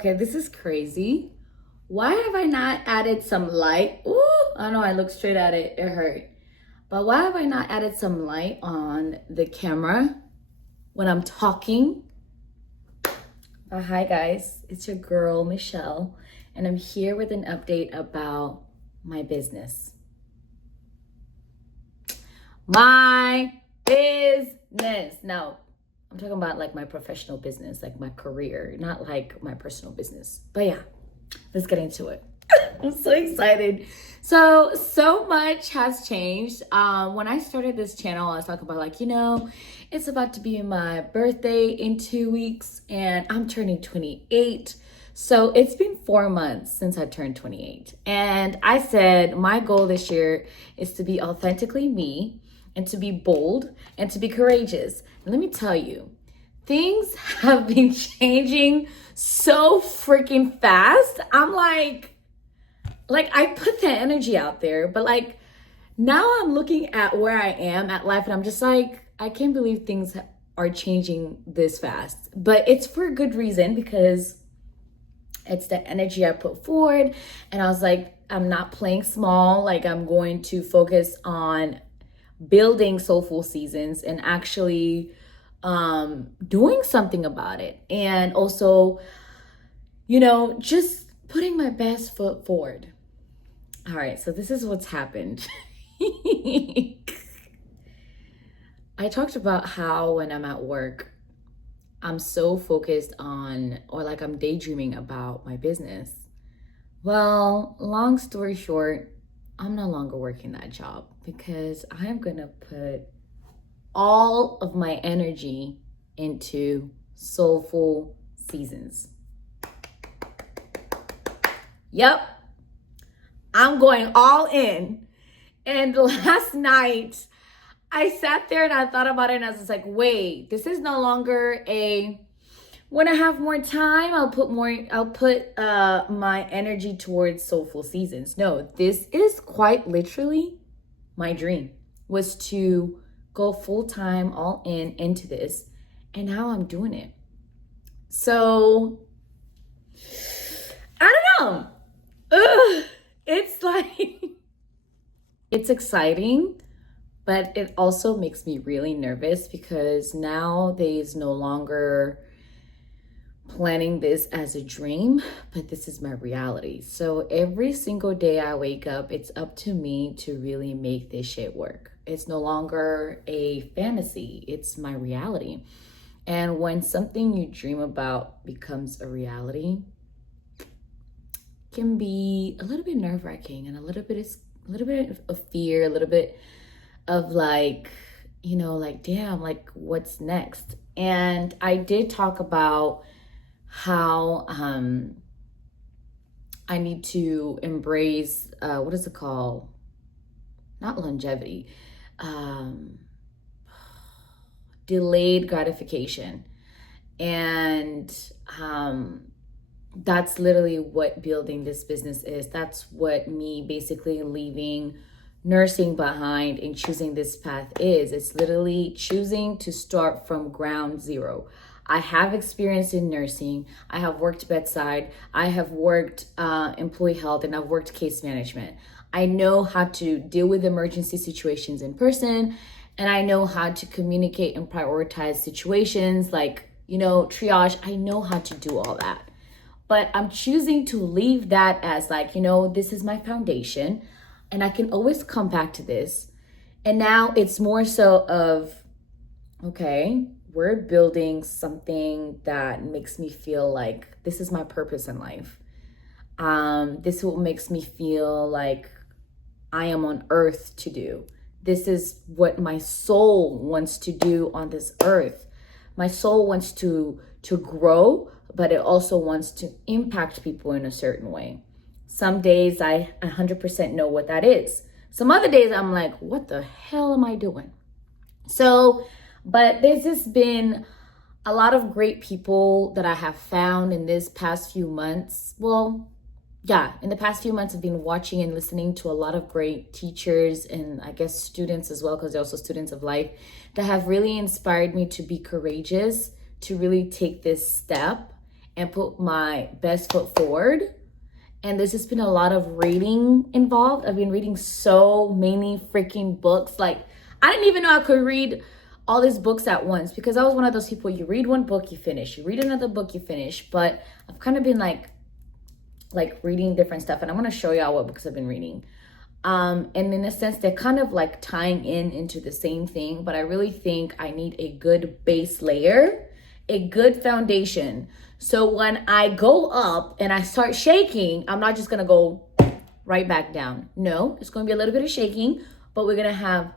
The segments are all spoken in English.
Okay, this is crazy. Why have I not added some light? Ooh, I know I looked straight at it, it hurt. But why have I not added some light on the camera when I'm talking? Hi guys, it's your girl, Michelle, and I'm here with an update about my business. My business. Now, I'm talking about like my professional business, like my career, not like my personal business. But yeah, let's get into it. I'm so excited. So much has changed. When I started this channel, I was talking about like, it's about to be my birthday in 2 weeks and I'm turning 28. So it's been 4 months since I turned 28. And I said my goal this year is to be authentically me and to be bold and to be courageous. And let me tell you, things have been changing so freaking fast. I'm like I put that energy out there, but like now I'm looking at where I am at life and I'm just like, I can't believe things are changing this fast. But it's for a good reason because it's the energy I put forward. And I was like, I'm not playing small. Like I'm going to focus on building Soulful Seasons and actually doing something about it. And also, just putting my best foot forward. All right, so this is what's happened. I talked about how when I'm at work, I'm so focused on, or like I'm daydreaming about my business. Well, long story short, I'm no longer working that job because I am gonna put all of my energy into Soulful Seasons. Yep, I'm going all in. And last night, I sat there and I thought about it and I was just like, wait, this is no longer when I have more time, I'll put my energy towards Soulful Seasons. No, this is quite literally my dream, was to go full time, all in into this. And now I'm doing it. So I don't know. It's like, it's exciting, but it also makes me really nervous because nowadays no longer planning this as a dream, but this is my reality. So every single day I wake up, it's up to me to really make this shit work. It's no longer a fantasy, it's my reality. And when something you dream about becomes a reality, it can be a little bit nerve-wracking and a little bit of fear, a little bit of like, like, damn, like what's next? And I did talk about how I need to embrace what is it called? Not longevity, delayed gratification. And that's literally what building this business is. That's what me basically leaving nursing behind and choosing this path is. It's literally choosing to start from ground zero. I have experience in nursing. I have worked bedside. I have worked employee health, and I've worked case management. I know how to deal with emergency situations in person, and I know how to communicate and prioritize situations like, triage. I know how to do all that. But I'm choosing to leave that as like, this is my foundation and I can always come back to this. And now it's more so of, okay, we're building something that makes me feel like this is my purpose in life. This is what makes me feel like I am on earth to do. This is what my soul wants to do on this earth. My soul wants to grow, but it also wants to impact people in a certain way. Some days I 100% know what that is. Some other days I'm like, what the hell am I doing? So, but there's just been a lot of great people that I have found in this past few months. Well, yeah, in the past few months, I've been watching and listening to a lot of great teachers and I guess students as well, because they're also students of life, that have really inspired me to be courageous, to really take this step and put my best foot forward. And there's just been a lot of reading involved. I've been reading so many freaking books. Like, I didn't even know I could read all these books at once, because I was one of those people, you read one book, you finish. You read another book, you finish. But I've kind of been like reading different stuff. And I'm going to show y'all what books I've been reading. And in a sense, they're kind of like tying into the same thing. But I really think I need a good base layer, a good foundation. So when I go up and I start shaking, I'm not just going to go right back down. No, it's going to be a little bit of shaking, but we're going to have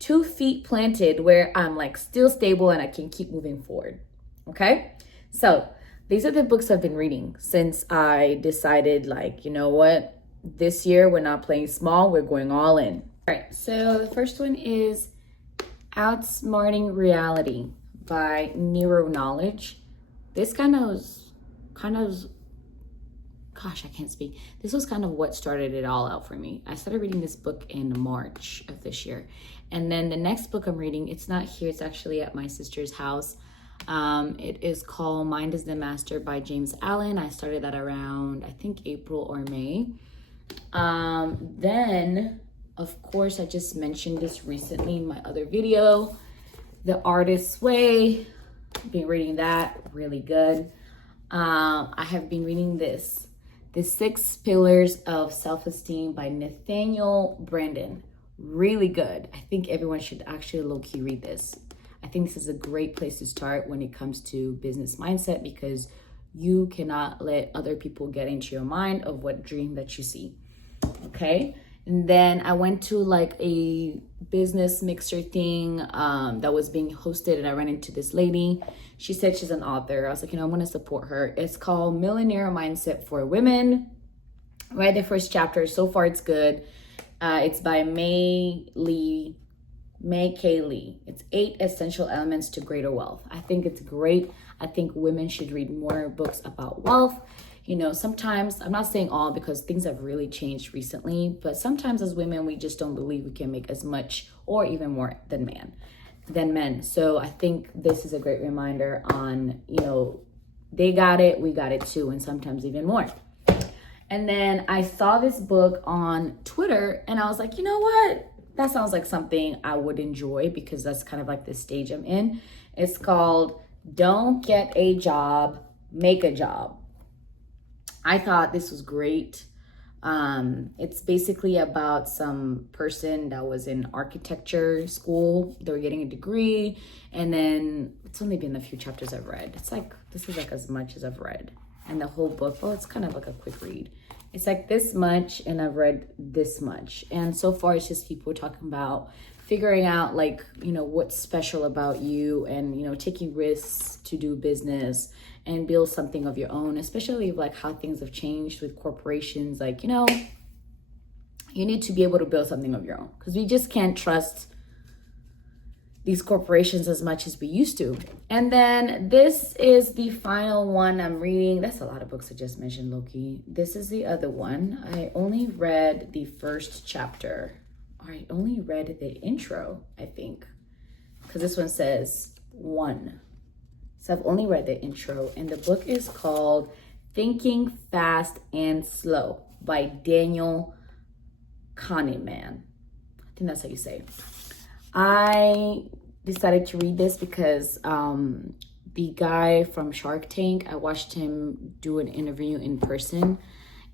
2 feet planted where I'm like still stable and I can keep moving forward. Okay. So these are the books I've been reading since I decided, like, you know what, this year we're not playing small, we're going all in. All right. So the first one is Outsmarting Reality by Neuro Knowledge. This kind of, gosh, I can't speak. This was kind of what started it all out for me. I started reading this book in March of this year. And then the next book I'm reading, it's not here, it's actually at my sister's house. It is called Mind is the Master by James Allen. I started that around, I think, April or May. Then, of course, I just mentioned this recently in my other video, The Artist's Way. Been reading that, really good. I have been reading this, The 6 Pillars of Self-Esteem by Nathaniel Branden. Really good. I think everyone should actually low-key read this. I think this is a great place to start when it comes to business mindset, because you cannot let other people get into your mind of what dream that you see. Okay. And then I went to like a business mixer thing that was being hosted, and I ran into this lady. She said she's an author. I was like, you know, I'm going to support her. It's called Millionaire Mindset for Women. Read the first chapter. So far, it's good. It's by May K. Lee. It's 8 Essential Elements to Greater Wealth. I think it's great. I think women should read more books about wealth. You know, sometimes, I'm not saying all, because things have really changed recently, but sometimes as women, we just don't believe we can make as much or even more than men. So I think this is a great reminder on, you know, they got it, we got it too, and sometimes even more. And then I saw this book on Twitter and I was like, you know what? That sounds like something I would enjoy, because that's kind of like the stage I'm in. It's called Don't Get a Job, Make a Job. I thought this was great. It's basically about some person that was in architecture school. They were getting a degree, and then it's only been a few chapters I've read. It's like, this is like as much as I've read. And the whole book, well, it's kind of like a quick read. It's like this much, and I've read this much. And so far, it's just people talking about figuring out, like, you know, what's special about you, and, you know, taking risks to do business and build something of your own, especially like how things have changed with corporations. Like, you know, you need to be able to build something of your own, because we just can't trust these corporations as much as we used to. And then this is the final one I'm reading. That's a lot of books I just mentioned, Loki. This is the other one. I only read the first chapter. I only read the intro, I think, because this one says 1. So I've only read the intro, and the book is called Thinking Fast and Slow by Daniel Kahneman. I think that's how you say it. I decided to read this because the guy from Shark Tank, I watched him do an interview in person,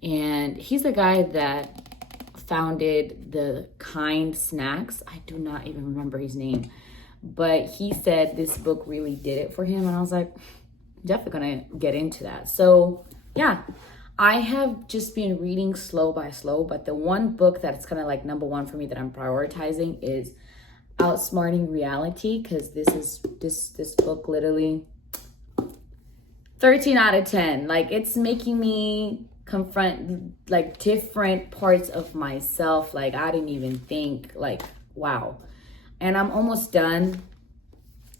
and he's the guy that founded the Kind Snacks. I do not even remember his name, but he said this book really did it for him, and I was like, definitely gonna get into that. So yeah, I have just been reading slow by slow, but the one book that's kind of like number one for me that I'm prioritizing is Outsmarting Reality, because this book literally 13 out of 10. Like, it's making me confront like different parts of myself, like I didn't even think, like, wow. And I'm almost done.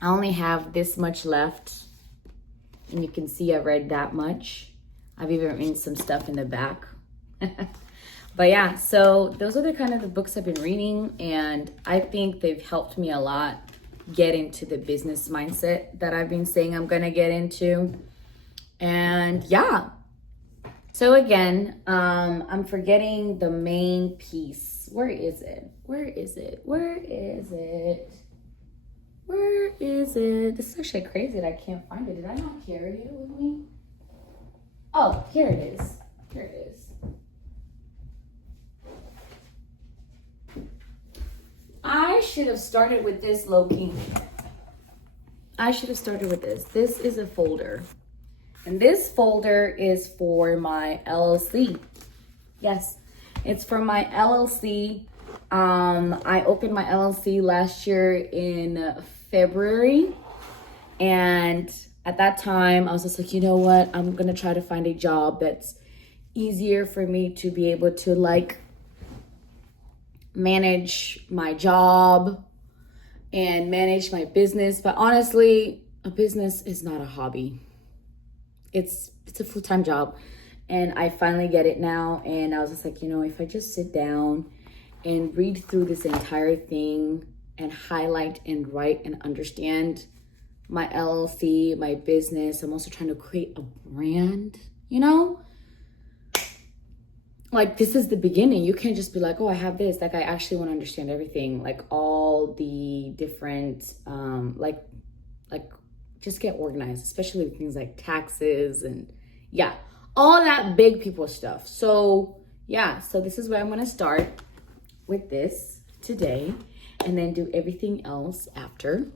I only have this much left, and you can see I've read that much. I've even written some stuff in the back. But yeah, so those are the kind of the books I've been reading, and I think they've helped me a lot get into the business mindset that I've been saying I'm gonna get into. And yeah. So again, I'm forgetting the main piece. Where is it? Where is it? Where is it? Where is it? This is actually crazy that I can't find it. Did I not carry it with me? Oh, here it is. Here it is. I should have started with this, Loki. I should have started with this. This is a folder. And this folder is for my LLC. Yes, it's for my LLC. I opened my LLC last year in February. And at that time, I was just like, you know what? I'm going to try to find a job that's easier for me to be able to like manage my job and manage my business. But honestly, a business is not a hobby. It's a full-time job, and I finally get it now. And I was just like, you know, if I just sit down and read through this entire thing and highlight and write and understand my LLC, my business, I'm also trying to create a brand, you know? Like, this is the beginning. You can't just be like, oh, I have this. Like, I actually want to understand everything, like all the different, like just get organized, especially with things like taxes and yeah, all that big people stuff. So yeah, so this is where I'm going to start with this today and then do everything else after.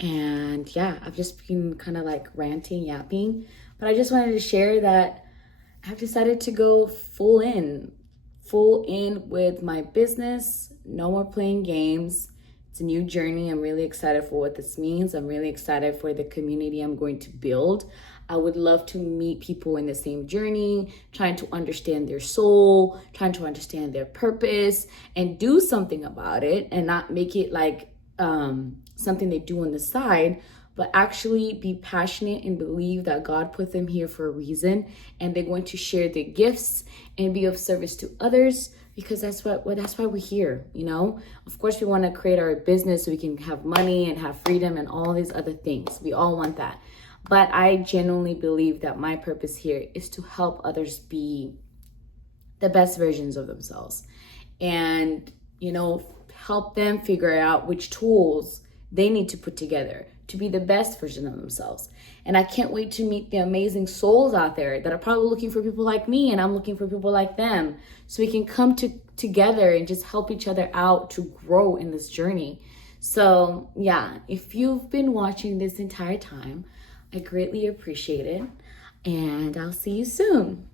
And yeah, I've just been kind of like ranting, yapping, but I just wanted to share that I've decided to go full in with my business. No more playing games. It's a new journey. I'm really excited for what this means. I'm really excited for the community I'm going to build. I would love to meet people in the same journey, trying to understand their soul, trying to understand their purpose, and do something about it, and not make it like something they do on the side, but actually be passionate and believe that God put them here for a reason, and they're going to share their gifts and be of service to others, because that's why we're here, you know? Of course, we want to create our business so we can have money and have freedom and all these other things. We all want that. But I genuinely believe that my purpose here is to help others be the best versions of themselves, and, you know, help them figure out which tools they need to put together to be the best version of themselves. And I can't wait to meet the amazing souls out there that are probably looking for people like me, and I'm looking for people like them, so we can come together and just help each other out to grow in this journey. So yeah, if you've been watching this entire time, I greatly appreciate it, and I'll see you soon.